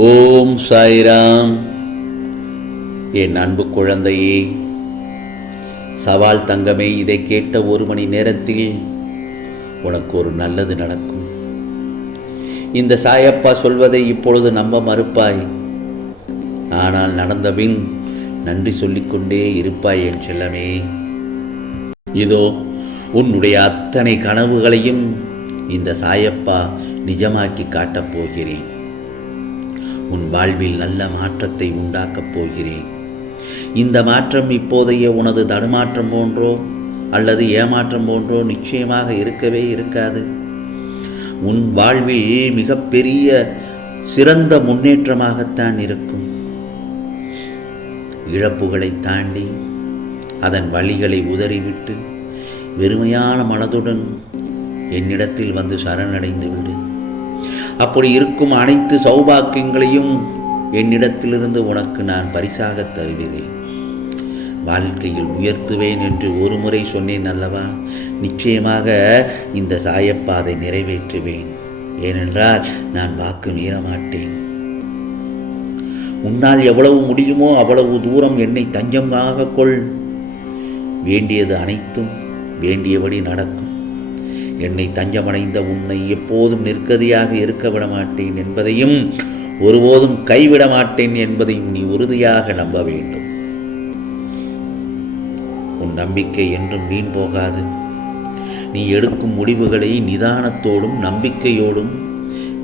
ஓம் சாய்ராம். என் அன்பு குழந்தையே சவால் தங்கமே இதை கேட்ட ஒரு மணி நேரத்தில் உனக்கு ஒரு நல்லது நடக்கும். இந்த சாயப்பா சொல்வதை இப்பொழுது நம்ப மறுப்பாய். ஆனால் நடந்தபின் நன்றி சொல்லிக்கொண்டே இருப்பாய் என் செல்லமே. இதோ உன்னுடைய அத்தனை கனவுகளையும் இந்த சாயப்பா நிஜமாக்கி காட்டப் போகிறேன். உன் வாழ்வில் நல்ல மாற்றத்தை உண்டாக்கப் போகிறேன். இந்த மாற்றம் இப்போதைய உனது தடுமாற்றம் போன்றோ அல்லது ஏமாற்றம் போன்றோ நிச்சயமாக இருக்கவே இருக்காது. உன் வாழ்வில் மிகப்பெரிய சிறந்த முன்னேற்றமாகத்தான் இருக்கும். இழப்புகளை தாண்டி அதன் வழிகளை உதறிவிட்டு வெறுமையான மனதுடன் என்னிடத்தில் வந்து சரணடைந்து அப்படி இருக்கும் அனைத்து சௌபாக்கியங்களையும் என்னிடத்திலிருந்து உனக்கு நான் பரிசாக தருகிறேன். வாழ்க்கையில் உயர்த்துவேன் என்று ஒரு முறை சொன்னேன் அல்லவா? நிச்சயமாக இந்த சாயப்பாதை நிறைவேற்றுவேன். ஏனென்றால் நான் வாக்கு மீறமாட்டேன். உன்னால் எவ்வளவு முடியுமோ அவ்வளவு தூரம் என்னை தஞ்சமாக கொள். வேண்டியது அனைத்தும் வேண்டியபடி நடக்கும். என்னை தஞ்சமடைந்த உன்னை எப்போதும் நிற்கதியாக இருக்க விட மாட்டேன் என்பதையும் ஒருபோதும் கைவிட மாட்டேன் என்பதையும் நீ உறுதியாக நம்ப வேண்டும். உன் நம்பிக்கை என்றும் வீண் போகாது. நீ எடுக்கும் முடிவுகளை நிதானத்தோடும் நம்பிக்கையோடும்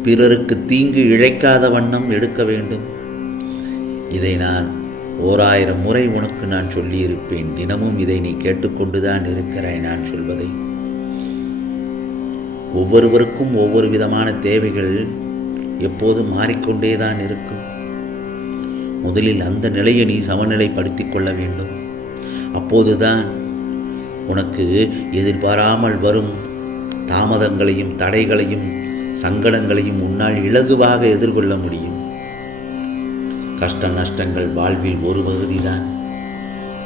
பிறருக்கு தீங்கு இழைக்காத வண்ணம் எடுக்க வேண்டும். இதை நான் ஓராயிரம் முறை உனக்கு நான் சொல்லியிருப்பேன். தினமும் இதை நீ கேட்டுக்கொண்டுதான் இருக்கிறாய் நான் சொல்வதை. ஒவ்வொருவருக்கும் ஒவ்வொரு விதமான தேவைகள் எப்போதும் மாறிக்கொண்டே தான் இருக்கும். முதலில் அந்த நிலையை நீ சமநிலைப்படுத்திக் கொள்ள வேண்டும். அப்போதுதான் உனக்கு எதிர்பாராமல் வரும் தாமதங்களையும் தடைகளையும் சங்கடங்களையும் உன்னால் இலகுவாக எதிர்கொள்ள முடியும். கஷ்ட நஷ்டங்கள் வாழ்வில் ஒரு பகுதிதான்.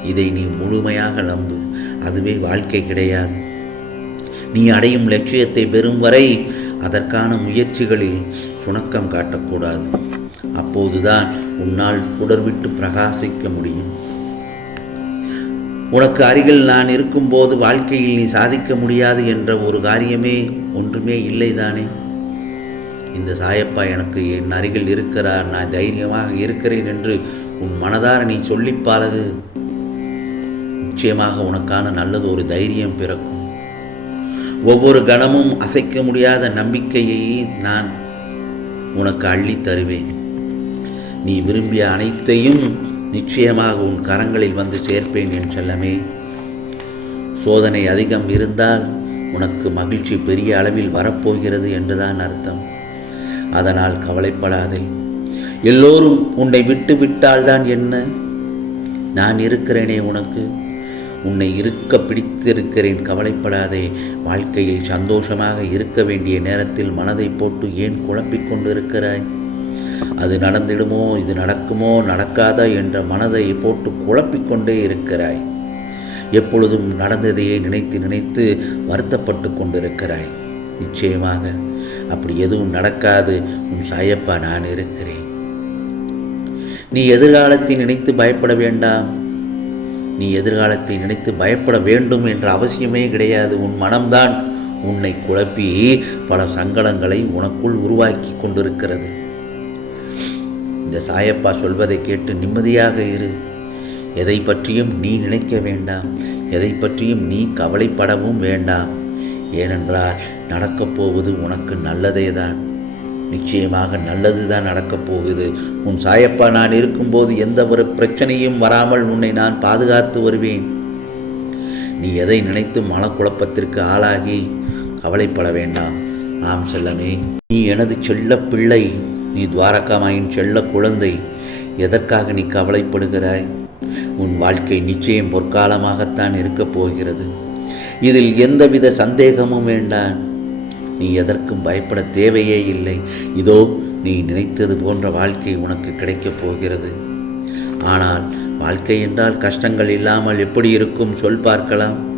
இதை நீ முழுமையாக நம்பு. அதுவே வாழ்க்கை கிடையாது. நீ அடையும் லட்சியத்தை பெறும் வரை அதற்கான முயற்சிகளில் சுணக்கம் காட்டக்கூடாது. அப்போதுதான் உன்னால் சுடர்விட்டு பிரகாசிக்க முடியும். உனக்கு அருகில் நான் இருக்கும்போது வாழ்க்கையில் நீ சாதிக்க முடியாது என்ற ஒரு காரியமே ஒன்றுமே இல்லைதானே? இந்த சாயப்பா எனக்கு என் அருகில் இருக்கிறார். நான் தைரியமாக இருக்கிறேன் என்று உன் மனதார நீ சொல்லிப் பழகு நிச்சயமாக உனக்கான நல்லது ஒரு தைரியம் பிறக்கும். ஒவ்வொரு கணமும் அசைக்க முடியாத நம்பிக்கையை நான் உனக்கு அள்ளித் தருவேன். நீ விரும்பிய அனைத்தையும் நிச்சயமாக உன் கரங்களில் வந்து சேர்ப்பேன் என் செல்லமே. சோதனை அதிகம் இருந்தால் உனக்கு மகிழ்ச்சி பெரிய அளவில் வரப்போகிறது என்றுதான் அர்த்தம். அதனால் கவலைப்படாதே. எல்லோரும் உன்னை விட்டு விட்டால்தான் என்ன? நான் இருக்கிறேனே உனக்கு. உன்னை இருக்க பிடித்திருக்கிறேன் கவலைப்படாதே. வாழ்க்கையில் சந்தோஷமாக இருக்க வேண்டிய நேரத்தில் மனதை போட்டு ஏன் குழப்பிக் கொண்டிருக்கிறாய்? அது நடந்திடுமோ இது நடக்குமோ நடக்காதா என்ற மனதை போட்டு குழப்பிக்கொண்டே இருக்கிறாய். எப்பொழுதும் நடந்ததையே நினைத்து நினைத்து வருத்தப்பட்டு கொண்டிருக்கிறாய். நிச்சயமாக அப்படி எதுவும் நடக்காது. உன் சாயப்பா நான் இருக்கிறேன். நீ எதிர்காலத்தை நினைத்து பயப்பட வேண்டாம். நீ எதிர்காலத்தை நினைத்து பயப்பட வேண்டும் என்ற அவசியமே கிடையாது. உன் மனம்தான் உன்னை குழப்பி பல சங்கடங்களை உனக்குள் உருவாக்கி கொண்டிருக்கிறது. இந்த சாயப்பா சொல்வதை கேட்டு நிம்மதியாக இரு. எதை பற்றியும் நீ நினைக்க வேண்டாம். எதை பற்றியும் நீ கவலைப்படவும் வேண்டாம். ஏனென்றால் நடக்கப் போவது உனக்கு நல்லதே தான் நிச்சயமாக நல்லது தான் நடக்கப் போகுது. உன் சாயப்பா நான் இருக்கும்போது எந்த ஒரு பிரச்சனையும் வராமல் உன்னை நான் பாதுகாத்து வருவேன். நீ எதை நினைத்து மனக்குழப்பத்திற்கு ஆளாகி கவலைப்பட வேண்டாம். ஆம் செல்லமே நீ எனது செல்ல பிள்ளை. நீ துவாரகாமாயின் செல்ல குழந்தை. எதற்காக நீ கவலைப்படுகிறாய்? உன் வாழ்க்கை நிச்சயம் பொற்காலமாகத்தான் இருக்கப் போகிறது. இதில் எந்தவித சந்தேகமும் வேண்டாம். நீ எதற்கும் பயப்பட தேவையே இல்லை. இதோ நீ நினைத்தது போன்ற வாழ்க்கை உனக்கு கிடைக்கப் போகிறது. ஆனால் வாழ்க்கை என்றால் கஷ்டங்கள் இல்லாமல் எப்படி இருக்கும் சொல் பார்க்கலாம்.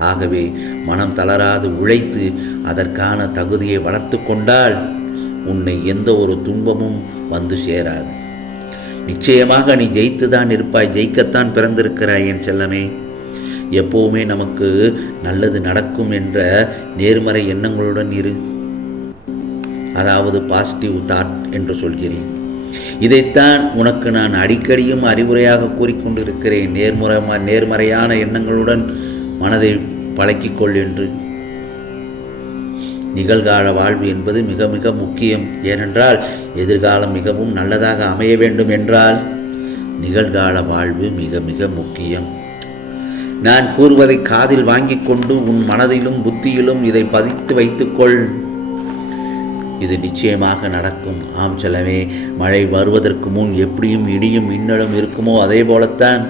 ஆகவே மனம் தளராது உழைத்து அதற்கான தகுதியை வளர்த்து கொண்டால் உன்னை எந்த ஒரு துன்பமும் வந்து சேராது. நிச்சயமாக நீ ஜெயித்துதான் இருப்பாய் ஜெயிக்கத்தான் பிறந்திருக்கிறாய் என் செல்லமே. எப்போவுமே நமக்கு நல்லது நடக்கும் என்ற நேர்மறை எண்ணங்களுடன் இரு. அதாவது பாசிட்டிவ் தாட் என்று சொல்கிறேன். இதைத்தான் உனக்கு நான் அடிக்கடியும் அறிவுரையாக கூறிக்கொண்டிருக்கிறேன். நேர்முறை நேர்மறையான எண்ணங்களுடன் மனதை பழக்கிக்கொள் என்று. நிகழ்கால வாழ்வு என்பது மிக மிக முக்கியம். ஏனென்றால் எதிர்காலம் மிகவும் நல்லதாக அமைய வேண்டும் என்றால் நிகழ்கால வாழ்வு மிக மிக முக்கியம். நான் கூறுவதை காதில் வாங்கிக் கொண்டு உன் மனதிலும் புத்தியிலும் இதை பதித்து வைத்துக்கொள். இது நிச்சயமாக நடக்கும். ஆம் செல்லவே மழை வருவதற்கு முன் எப்படியும் இடியும் மின்னலும் இருக்குமோ அதே போலத்தான்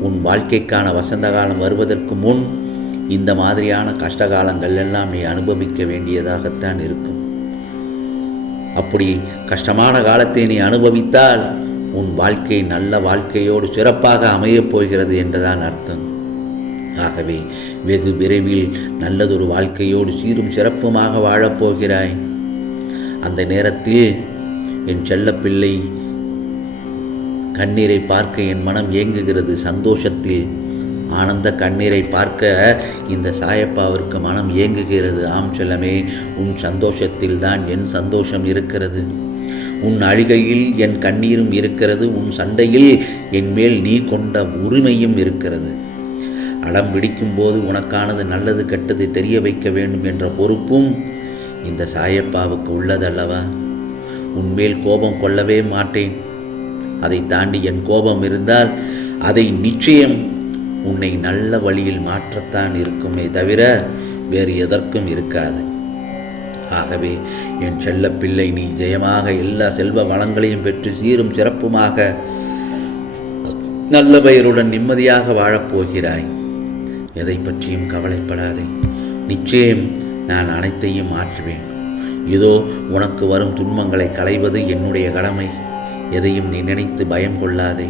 உன் வாழ்க்கைக்கான வசந்த காலம் வருவதற்கு முன் இந்த மாதிரியான கஷ்டகாலங்கள் எல்லாம் நீ அனுபவிக்க வேண்டியதாகத்தான் இருக்கும். அப்படி கஷ்டமான காலத்தை நீ அனுபவித்தால் உன் வாழ்க்கை நல்ல வாழ்க்கையோடு சிறப்பாக அமையப் போகிறது என்றுதான் அர்த்தம். ஆகவே வெகு விரைவில் நல்லதொரு வாழ்க்கையோடு சீரும் சிறப்புமாக வாழப்போகிறாய். அந்த நேரத்தில் என் செல்லப்பிள்ளை கண்ணீரை பார்க்க என் மனம் ஏங்குகிறது. சந்தோஷத்தில் ஆனந்த கண்ணீரை பார்க்க இந்த சாயப்பாவிற்கு மனம் ஏங்குகிறது. ஆம் செல்லமே உன் சந்தோஷத்தில் தான் என் சந்தோஷம் இருக்கிறது. உன் அழுகையில் என் கண்ணீரும் இருக்கிறது. உன் சண்டையில் என் மேல் நீ கொண்ட உரிமையும் இருக்கிறது. அடம் பிடிக்கும்போது உனக்கானது நல்லது கெட்டது தெரிய வைக்க வேண்டும் என்ற பொறுப்பும் இந்த சாயப்பாவுக்கு உள்ளதல்லவா? உன்மேல் கோபம் கொள்ளவே மாட்டேன். அதை தாண்டி என் கோபம் இருந்தால் அதை நிச்சயம் உன்னை நல்ல வழியில் மாற்றத்தான் இருக்குமே தவிர வேறு எதற்கும் இருக்காது. ஆகவே என் செல்ல பிள்ளை நீ ஜெயமாக எல்லா செல்வ வளங்களையும் பெற்று சீரும் சிறப்புமாக நல்ல பெயருடன் நிம்மதியாக வாழப்போகிறாய் எதை பற்றியும் கவலைப்படாதே. நிச்சயம் நான் அனைத்தையும் மாற்றுவேன். இதோ உனக்கு வரும் துன்பங்களை களைவது என்னுடைய கடமை. எதையும் நீ நினைத்து பயம் கொள்ளாதே.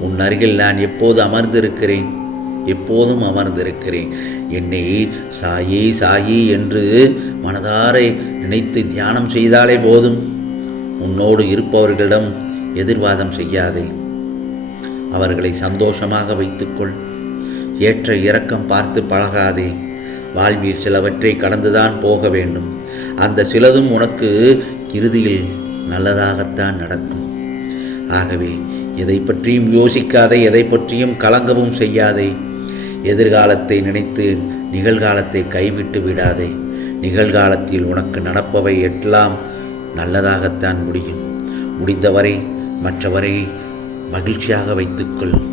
உன் அருகில் நான் எப்போது அமர்ந்திருக்கிறேன்? எப்போதும் அமர்ந்திருக்கிறேன். என்னை சாயி சாயி என்று மனதாரை நினைத்து தியானம் செய்தாலே போதும். உன்னோடு இருப்பவர்களிடம் எதிர்வாதம் செய்யாதே. அவர்களை சந்தோஷமாக வைத்துக்கொள். ஏற்ற இரக்கம் பார்த்து பழகாதே. வாழ்வில் சிலவற்றை கடந்துதான் போக வேண்டும். அந்த சிலதும் உனக்கு இறுதியில் நல்லதாகத்தான் நடக்கும். ஆகவே எதை பற்றியும் யோசிக்காதே எதை பற்றியும் கலங்கவும் செய்யாதே. எதிர்காலத்தை நினைத்து நிகழ்காலத்தை கைவிட்டு விடாதே. நிகழ்காலத்தில் உனக்கு நடப்பவை எல்லாம் நல்லதாகத்தான் முடியும். முடிந்தவரை மற்றவரை மகிழ்ச்சியாக வைத்துக்கொள்.